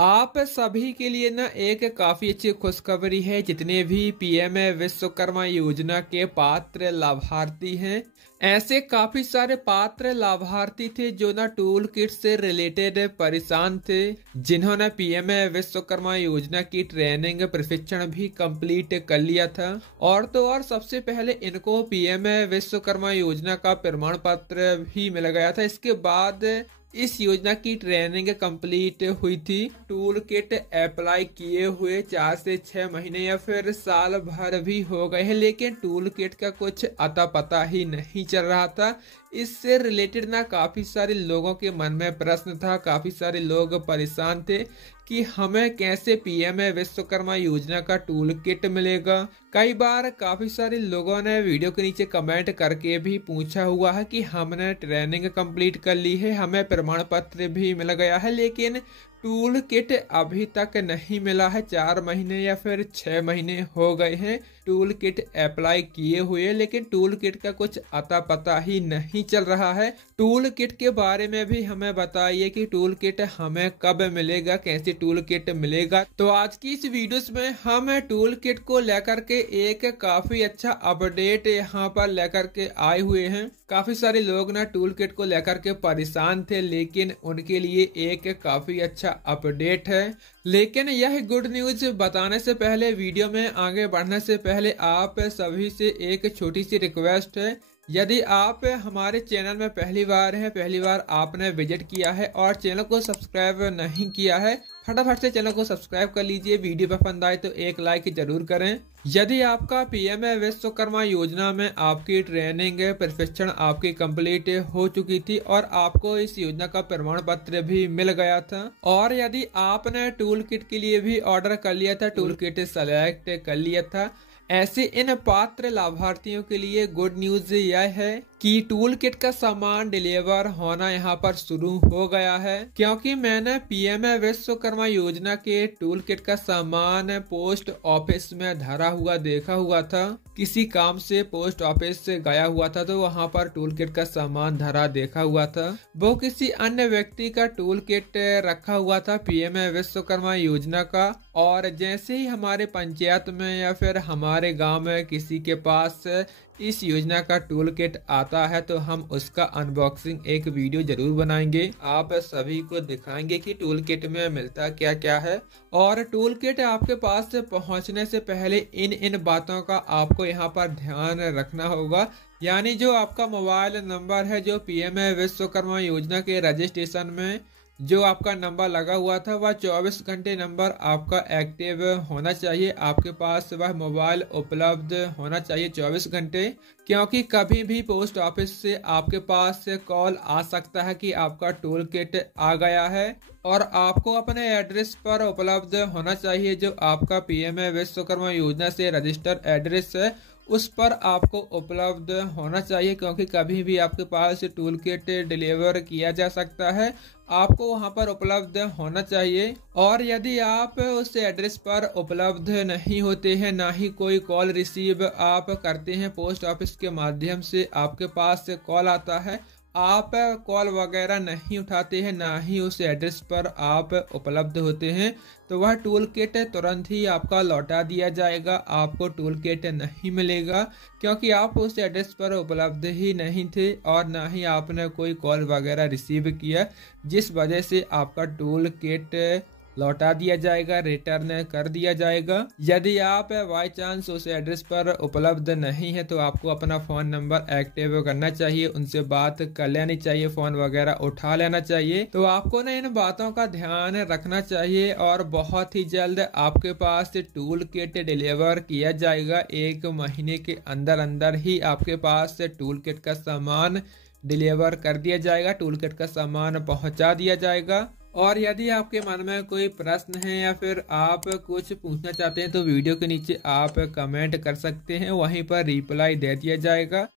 आप सभी के लिए ना एक काफी अच्छी खुशखबरी है। जितने भी पीएम विश्वकर्मा योजना के पात्र लाभार्थी हैं, ऐसे काफी सारे पात्र लाभार्थी थे जो ना टूल किट से रिलेटेड परेशान थे, जिन्होंने पीएम विश्वकर्मा योजना की ट्रेनिंग प्रशिक्षण भी कंप्लीट कर लिया था। और तो और सबसे पहले इनको पीएम विश्वकर्मा योजना का प्रमाण पत्र भी मिल गया था। इसके बाद इस योजना की ट्रेनिंग कंप्लीट हुई थी। टूल किट अप्लाई किए हुए 4 से 6 महीने या फिर साल भर भी हो गए हैं, लेकिन टूल किट का कुछ अता पता ही नहीं चल रहा था। इससे रिलेटेड ना काफी सारे लोगों के मन में प्रश्न था, काफी सारे लोग परेशान थे कि हमें कैसे पीएम विश्वकर्मा योजना का टूल किट मिलेगा। कई बार काफी सारे लोगों ने वीडियो के नीचे कमेंट करके भी पूछा हुआ है कि हमने ट्रेनिंग कंप्लीट कर ली है, हमें प्रमाण पत्र भी मिल गया है, लेकिन टूल किट अभी तक नहीं मिला है। 4 महीने या फिर 6 महीने हो गए हैं टूल किट अप्लाई किए हुए, लेकिन टूल किट का कुछ अता पता ही नहीं चल रहा है। टूल किट के बारे में भी हमें बताइए कि टूल किट हमें कब मिलेगा, कैसे टूल किट मिलेगा। तो आज की इस वीडियो में हम टूल किट को लेकर के एक काफी अच्छा अपडेट यहाँ पर लेकर के आए हुए हैं। काफी सारे लोग ना टूल किट को लेकर के परेशान थे, लेकिन उनके लिए एक काफी अच्छा अपडेट है। लेकिन यह गुड न्यूज बताने से पहले, वीडियो में आगे बढ़ने से पहले आप सभी से एक छोटी सी रिक्वेस्ट है। यदि आप हमारे चैनल में पहली बार आपने विजिट किया है और चैनल को सब्सक्राइब नहीं किया है, फटाफट से चैनल को सब्सक्राइब कर लीजिए। वीडियो पसंद आए तो एक लाइक जरूर करें। यदि आपका पीएम विश्वकर्मा योजना में आपकी ट्रेनिंग प्रशिक्षण आपकी कंप्लीट हो चुकी थी और आपको इस योजना का प्रमाण पत्र भी मिल गया था, और यदि आपने टूल किट के लिए भी ऑर्डर कर लिया था, टूल किट सेलेक्ट कर लिया था, ऐसे इन पात्र लाभार्थियों के लिए गुड न्यूज यह है कि टूल किट का सामान डिलीवर होना यहाँ पर शुरू हो गया है। क्योंकि मैंने पीएम विश्वकर्मा योजना के टूल किट का सामान पोस्ट ऑफिस में धरा हुआ देखा हुआ था। किसी काम से पोस्ट ऑफिस से गया हुआ था तो वहाँ पर टूल किट का सामान धरा देखा हुआ था। वो किसी अन्य व्यक्ति का टूल किट रखा हुआ था पीएम विश्वकर्मा योजना का, और जैसे ही हमारे पंचायत में या फिर हमारे गांव में किसी के पास इस योजना का टूल किट आता है तो हम उसका अनबॉक्सिंग एक वीडियो जरूर बनाएंगे। आप सभी को दिखाएंगे कि टूल किट में मिलता क्या क्या है। और टूल किट आपके पास पहुंचने से पहले इन बातों का आपको यहाँ पर ध्यान रखना होगा। यानी जो आपका मोबाइल नंबर है, जो पीएम विश्वकर्मा योजना के रजिस्ट्रेशन में जो आपका नंबर लगा हुआ था, वह 24 घंटे नंबर आपका एक्टिव होना चाहिए। आपके पास वह मोबाइल उपलब्ध होना चाहिए 24 घंटे, क्योंकि कभी भी पोस्ट ऑफिस से आपके पास कॉल आ सकता है कि आपका टूल किट आ गया है। और आपको अपने एड्रेस पर उपलब्ध होना चाहिए, जो आपका पीएम विश्वकर्मा योजना से रजिस्टर्ड एड्रेस है उस पर आपको उपलब्ध होना चाहिए, क्योंकि कभी भी आपके पास टूल किट डिलीवर किया जा सकता है। आपको वहां पर उपलब्ध होना चाहिए। और यदि आप उस एड्रेस पर उपलब्ध नहीं होते हैं, ना ही कोई कॉल रिसीव आप करते हैं, पोस्ट ऑफिस के माध्यम से आपके पास कॉल आता है, आप कॉल वगैरह नहीं उठाते हैं, ना ही उस एड्रेस पर आप उपलब्ध होते हैं, तो वह टूल किट तुरंत ही आपका लौटा दिया जाएगा। आपको टूल किट नहीं मिलेगा, क्योंकि आप उस एड्रेस पर उपलब्ध ही नहीं थे और ना ही आपने कोई कॉल वगैरह रिसीव किया, जिस वजह से आपका टूल किट लौटा दिया जाएगा, रिटर्न कर दिया जाएगा। यदि आप बाई चांस उस एड्रेस पर उपलब्ध नहीं है तो आपको अपना फ़ोन नंबर एक्टिव करना चाहिए, उनसे बात कर लेनी चाहिए, फ़ोन वगैरह उठा लेना चाहिए। तो आपको ना इन बातों का ध्यान रखना चाहिए और बहुत ही जल्द आपके पास टूल किट डिलीवर किया जाएगा। 1 महीने के अंदर अंदर ही आपके पास टूल किट का सामान डिलीवर कर दिया जाएगा, टूल किट का सामान पहुंचा दिया जाएगा। और यदि आपके मन में कोई प्रश्न है या फिर आप कुछ पूछना चाहते हैं तो वीडियो के नीचे आप कमेंट कर सकते हैं, वहीं पर रिप्लाई दे दिया जाएगा।